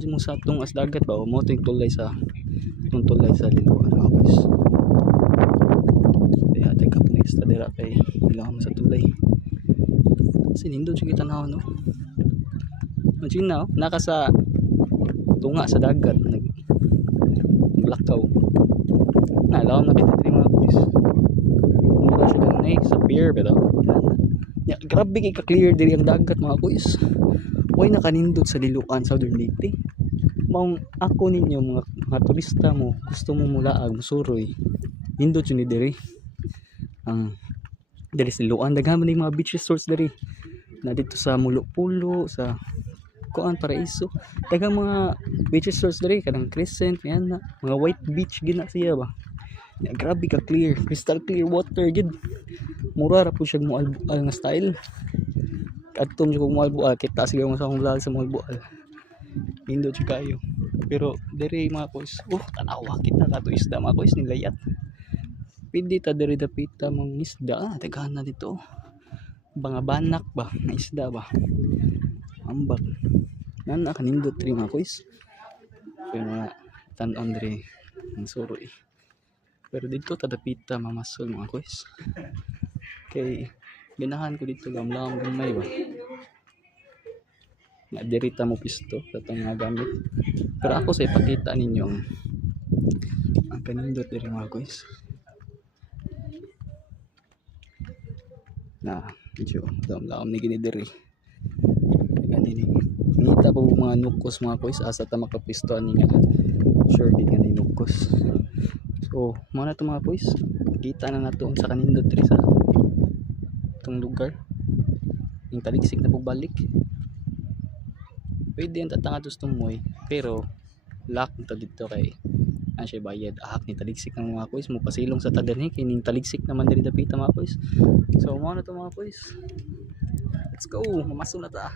dyan mo sa tungas dagat ba o mo ito yung tulay sa liluan mga boys. Kaya tayo ka po sa dira kay ilang mo sa tulay kasi nindot siya kita na no. Imagine na naka sa tunga sa dagat naglakaw na alam na kita diri mga boys. Mura siya ganun sa pier pero ya, grabe kay ka-clear diri ang dagat mga boys. Way nakanindot sa liluan Southern Leyte. Maong ako ninyo mga turista mo gusto mo mulaag musuroy. Nindot yun ni diri. Ang diri sa liluan daghan man mga beach resorts diri. Na dito sa Mulo-Pulo sa Kuan Paraiso. Daghang mga beach resorts diri kanang Crescent yan na mga white beach gina siya ba. Ya, grabe ka clear, crystal clear water gid. Mura ra po siya mo albual nga style. Kadtom siya kung mo albual kita sige mo sa akong vlog sa mo albual. Indot siya kayo. Pero diri mga boys, tanawa kita kato isda mga boys nilayat. Pwede ta diri dapita mong isda, daghan na dito. Mga banak ba, na isda ba. Ambak. Nana kanindot diri mga boys. Pero mga tan-on diri ang suroy. Pero dito tadapita mamasol mga boys. Okay, ganahan ko dito gamlang gamay ba. Na dirita mo pisto katong mga gamit. Pero ako sa ipakita ninyo ang kanindot diri mga boys. Na medyo gamlang ni gini diri. Ganini. Ngita po mga nukos mga boys asa ta makapistoan ni nga. Sure din nga ni nukos. So, muna ito mga boys. Kita na nato sa kanindot diri sa itong lugar. Yung taligsik na pagbalik. Pwede yung tatanga gusto mo pero lock nito dito kay siya bayad. Ahak ni taligsik ng mga boys. Mo pasilong sa taderni kay ning taligsik naman diri dapita mga boys. So, muna ito mga boys. Let's go. Mamasok na ta.